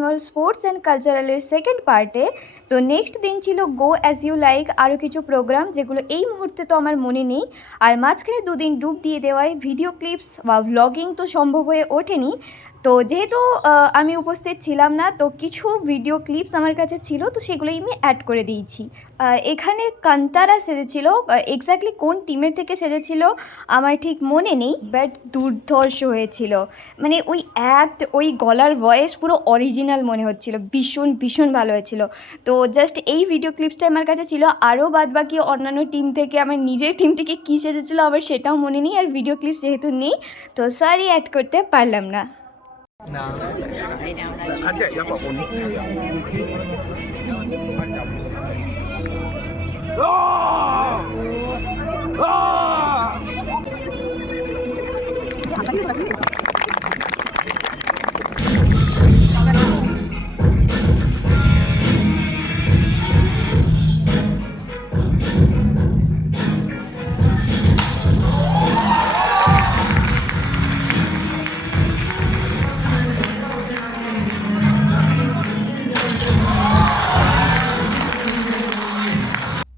Annual sports and কালচারালের second পার্টে। তো next দিন ছিল গো অ্যাজ ইউ লাইক, আরও কিছু প্রোগ্রাম যেগুলো এই মুহূর্তে তো আমার মনে নেই। আর মাঝখানে দুদিন ডুব দিয়ে দেওয়ায় ভিডিও ক্লিপস বা ভ্লগিং তো সম্ভব হয়ে ওঠেনি। তো যেহেতু আমি উপস্থিত ছিলাম না, তো কিছু ভিডিও ক্লিপস আমার কাছে ছিল, তো সেগুলোই আমি অ্যাড করে দিয়েছি। এখানে কান্তারা সেজেছিল, এক্স্যাক্টলি কোন টিমের থেকে সেজেছিল আমার ঠিক মনে নেই, বাট দুর্ধর্ষ হয়েছিল। মানে ওই অ্যাক্ট, ওই গলার ভয়েস পুরো অরিজিনাল মনে হচ্ছিল, ভীষণ ভীষণ ভালো হয়েছিল। তো জাস্ট এই ভিডিও ক্লিপসটা আমার কাছে ছিল। আরও বাদবাকি অন্যান্য টিম থেকে, আমার নিজের টিম থেকে কী সেজেছিলো আমার সেটাও মনে নেই, আর ভিডিও ক্লিপস যেহেতু নেই তো সরি অ্যাড করতে পারলাম না।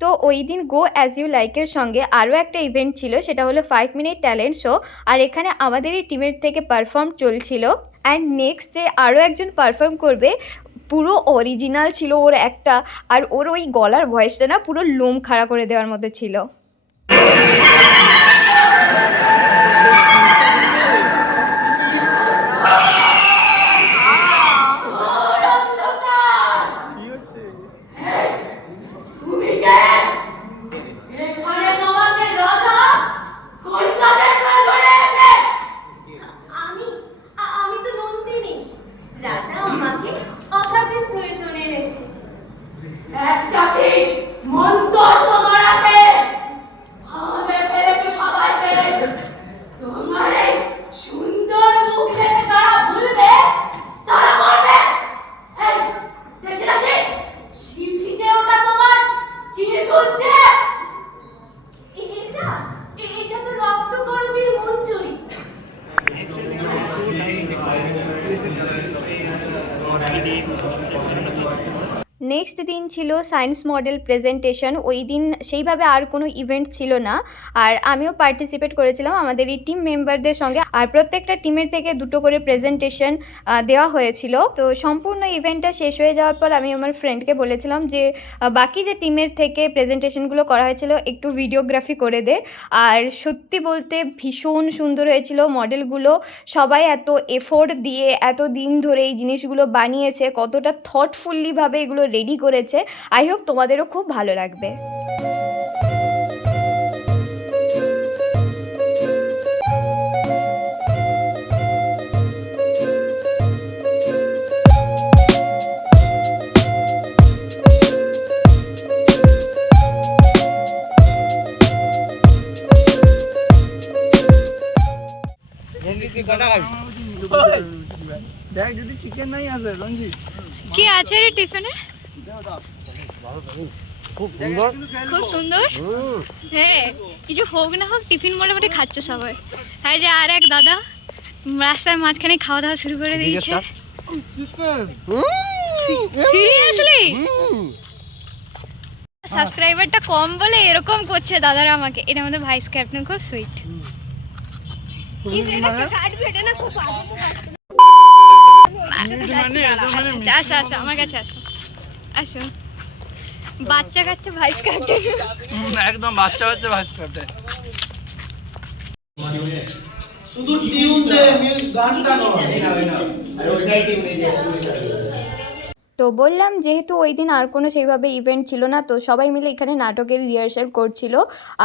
তো ওই দিন গো অ্যাজ ইউ লাইকের সঙ্গে আরও একটা ইভেন্ট ছিল, সেটা হলো 5 মিনিট ট্যালেন্ট শো। আর এখানে আমাদেরই টিমের থেকে পারফর্ম চলছিল। অ্যান্ড নেক্সট যে আরও একজন পারফর্ম করবে, পুরো অরিজিনাল ছিল ওর একটা, আর ওর ওই গলার ভয়েসটা না পুরো লোম খাড়া করে দেওয়ার মধ্যে ছিল। নেক্সট দিন ছিল সায়েন্স মডেল প্রেজেন্টেশন। ওই দিন সেইভাবে আর কোনো ইভেন্ট ছিল না, আর আমিও পার্টিসিপেট করেছিলাম আমাদের এই টিম মেম্বারদের সঙ্গে। আর প্রত্যেকটা টিমের থেকে দুটো করে প্রেজেন্টেশন দেওয়া হয়েছিল। তো সম্পূর্ণ ইভেন্টটা শেষ হয়ে যাওয়ার পর আমি আমার ফ্রেন্ডকে বলেছিলাম যে বাকি যে টিমের থেকে প্রেজেন্টেশনগুলো করা হয়েছিল একটু ভিডিওগ্রাফি করে দে। আর সত্যি বলতে ভীষণ সুন্দর হয়েছিল মডেলগুলো। সবাই এত এফোর্ট দিয়ে এত দিন ধরে এই জিনিসগুলো বানিয়েছে, কতটা থটফুল্লিভাবে এগুলো রেডি করেছে। আই হোপ তোমাদেরও খুব ভালো লাগবে। কি আছে রে টিফিনে? খুব সুন্দর। হ্যাঁ, কিছু হোক না হোক টিফিন মোটামুটি খাচ্ছে সবাই। হ্যাঁ, যে আর এক দাদা রাস্তার মাঝখানে খাওয়া দাওয়া শুরু করে দিয়েছে। সিরিয়াসলি সাবস্ক্রাইবারটা কম বলে এরকম করছে দাদারা আমাকে। এটা আমাদের ভাইস ক্যাপ্টেন, খুব সুইট। আসো আসো আমার কাছে আসো, আসো। বাচ্চা কাচ্চা ভাইস ক্যাপ্টেন, একদম বাচ্চা বাচ্চা ভাইস ক্যাপ্টেন। শুধু টিউন দে, গানটা নয়। আর ওইটাই টিউন দে। তো বললাম যেহেতু ওই দিন আর কোনো সেইভাবে ইভেন্ট ছিল না, তো সবাই মিলে এখানে নাটকের রিহার্সাল করছিল।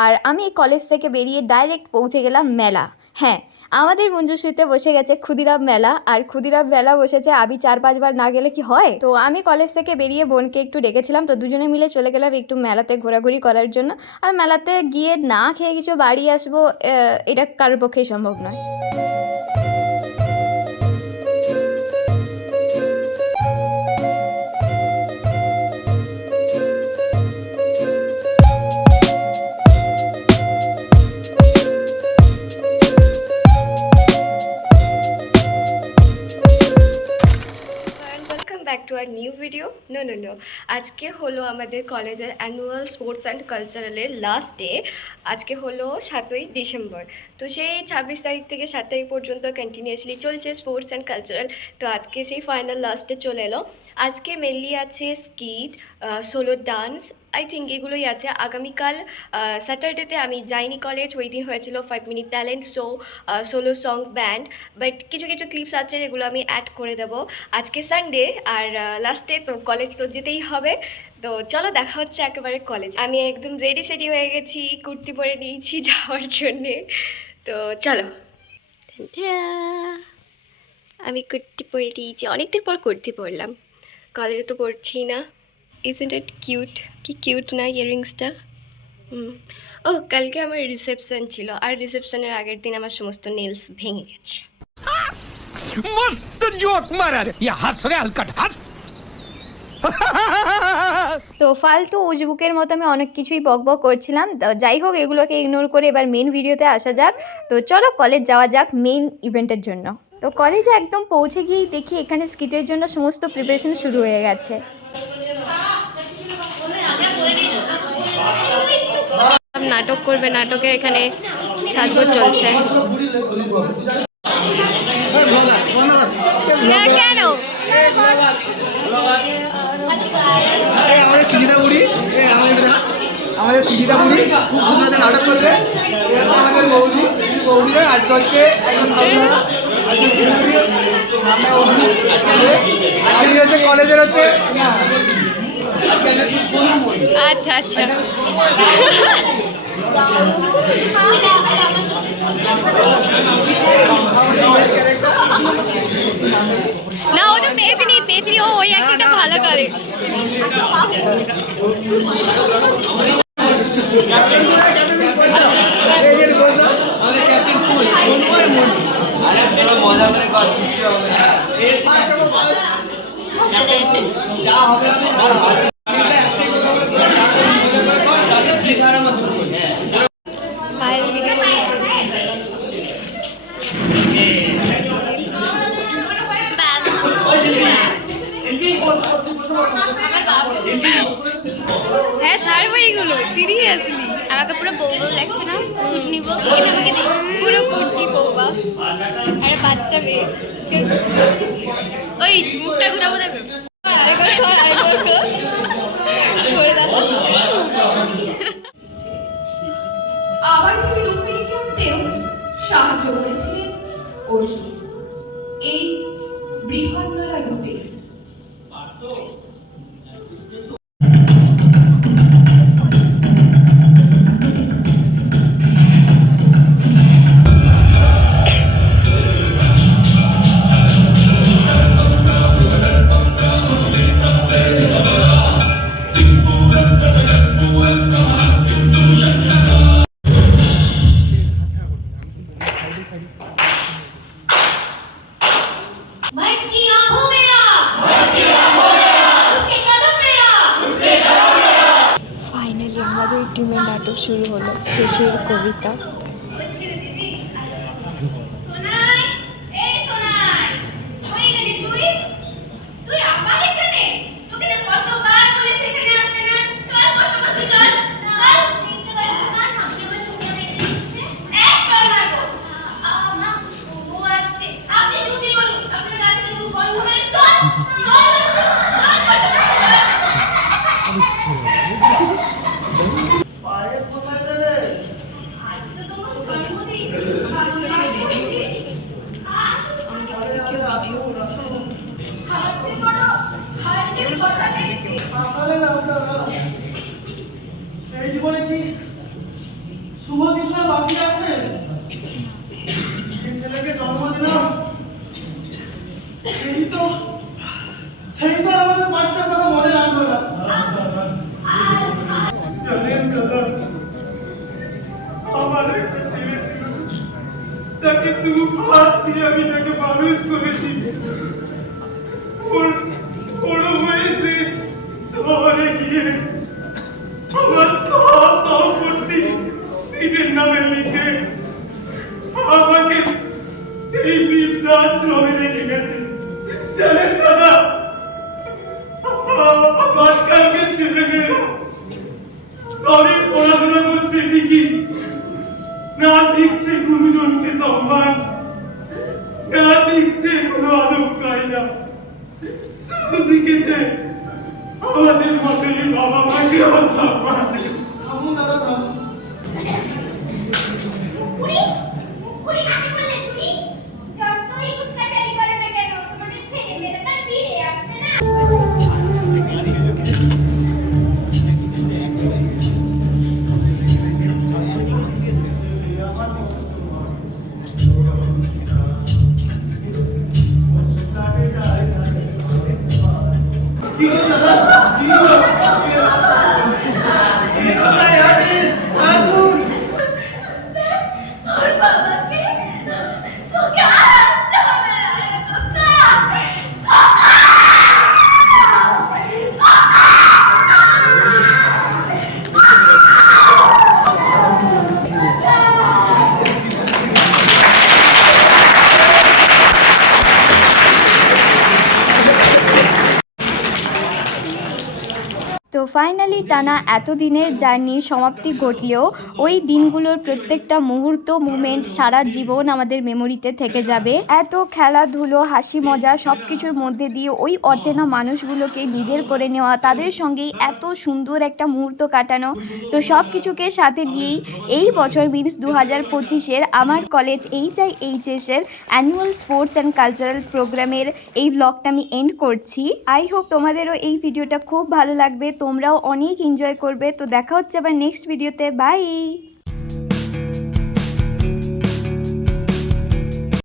আর আমি কলেজ থেকে বেরিয়ে ডাইরেক্ট পৌঁছে গেলাম মেলা। হ্যাঁ, আমাদের মঞ্জুশ্রীতে বসে গেছে ক্ষুদিরাম মেলা, আর ক্ষুদিরাম মেলা বসেছে আমি 4-5 বার না গেলে কি হয়। তো আমি কলেজ থেকে বেরিয়ে বোনকে একটু ডেকেছিলাম, তো দুজনে মিলে চলে গেলাম একটু মেলাতে ঘোরাঘুরি করার জন্য। আর মেলাতে গিয়ে না খেয়ে কিছু বাড়ি আসবো, এটা কারোর পক্ষেই সম্ভব নয়। New video. নো, আজকে হলো আমাদের কলেজের অ্যানুয়াল স্পোর্টস অ্যান্ড কালচারালের লাস্ট ডে। আজকে হলো 7ই ডিসেম্বর। তো সেই 26 তারিখ থেকে 7 তারিখ পর্যন্ত কন্টিনিউয়াসলি চলছে স্পোর্টস অ্যান্ড কালচারাল। তো আজকে সেই ফাইনাল লাস্টে চলে এলো। আজকে মেনলি আছে skit, solo dance, I think এগুলোই আছে। আগামীকাল স্যাটারডেতে আমি যাইনি কলেজ, ওই দিন হয়েছিল 5 minute talent show, solo song band, but কিছু কিছু ক্লিপস আছে যেগুলো আমি অ্যাড করে দেবো। আজকে সানডে আর লাস্টে, তো কলেজ তো যেতেই হবে। তো চলো দেখা হচ্ছে একেবারে কলেজ। আমি একদম রেডি সেডি হয়ে গেছি, কুর্তি পরে নিয়েছি যাওয়ার জন্যে। তো চলো, আমি কুর্তি পরে নিয়েছি, অনেকদিন পর কুর্তি পরলাম, কলেজে তো পড়ছি না। Isn't it cute? কি কিউট না ইয়াররিংসটা? ও কালকে আমার রিসেপশন ছিল, আর রিসেপশনের আগের দিন আমার সমস্ত নেলস ভেঙে গেছে। मस्त जोक मारा रे या हंस रे हलकट हंस তো ফালতু উজবুকের মতো আমি অনেক কিছুই বক করছিলাম। তো যাই হোক, এগুলোকে ইগনোর করে এবার মেন ভিডিওতে আসা যাক। তো চলো কলেজ যাওয়া যাক মেন ইভেন্টের জন্য। তো কলেজে একদম পৌঁছে গিয়েই দেখি এখানে স্কিটের জন্য সমস্ত প্রিপারেশন শুরু হয়ে গেছে। নাটক করবে, নাটকে এখানে সাজগোজ চলছে। না কেন? আমাদের সুজিতা বুড়ি, আমাদের সুজিতা বুড়ি খুব সুন্দর নাটক করবে। আমাদের বৌদিরা আজকে হচ্ছে কলেজের হচ্ছে। আচ্ছা আচ্ছা, না ও তো পেতনি, ও ওই অ্যাক্টিংটা ভালো করে। হ্যাঁ ছাড়বো এইগুলো, সিরিয়াসলি আমাকে পুরো বউ লাগছে না? পুরো কুর্তি বউবা, আরে বাচ্চা মেয়ে। ওই মুখটা ঘুরাবো, দেখো আবার তিনি রুক্মিণী আনতেও সাহায্য করেছিলেন অর্জুন এই বৃহন্নলা রূপে। ফাইনালি আমাদের টিমের নাটক শুরু হলো, শেষের কবিতা। এই জীবনে কি শুভ কিছু বাকি আছে? ছেলেকে জন্ম দিলাম, সেই তো আমাদের মাস্টার কথা মনে রাখলো না। জানেন দাদা, আমার একটা ছেলে ছিল, তাকে তুমি হাত দিয়ে আমি তাকে মানুষ করেছি। বড় হয়েছে শহরে গিয়ে আমার সব সম্পত্তি নিজের নামে লিখে আমাকে এই বৃদ্ধাশ্রমে রেখে গেছে। জানেন দাদা, আজকালকার ছেলেমেয়েরা সবই পড়াশোনা করছে ঠিকই, না শিখছে গুরুজনকে সম্মান, না শিখছে কোনো আদব কায়দা, শুধু শিখেছে আমাদের মতোই বাবা মাকে অসম্মান। থামুন দাদা, থামুন। মুকুড়ি মুকুড়ি কাকে বললে শুনি? যতই কুৎকাচারি করো না কেন তোমাদের ছেলে মেয়েরা তার ফিরে আসবে না। তোর বাবাকে তোকে আসতে হবে না রে তোকা। তো ফাইনালি টানা এতদিনের জার্নির সমাপ্তি ঘটলেও ওই দিনগুলোর প্রত্যেকটা মুহূর্ত মুমেন্ট সারা জীবন আমাদের মেমোরিতে থেকে যাবে। এত খেলাধুলো হাসি মজা সব কিছুর মধ্যে দিয়ে ওই অচেনা মানুষগুলোকে নিজের করে নেওয়া, তাদের সঙ্গেই এত সুন্দর একটা মুহূর্ত কাটানো, তো সব কিছুকে সাথে নিয়েই এই বছর মিনস 2025-এর আমার কলেজ HIHS-এর অ্যানুয়াল স্পোর্টস অ্যান্ড কালচারাল প্রোগ্রামের এই ব্লগটা আমি এন্ড করছি। আই হোপ তোমাদেরও এই ভিডিওটা খুব ভালো লাগবে, তোমরাও অনেক এনজয় করবে। তো দেখা হচ্ছে আবার নেক্সট ভিডিওতে, বাই।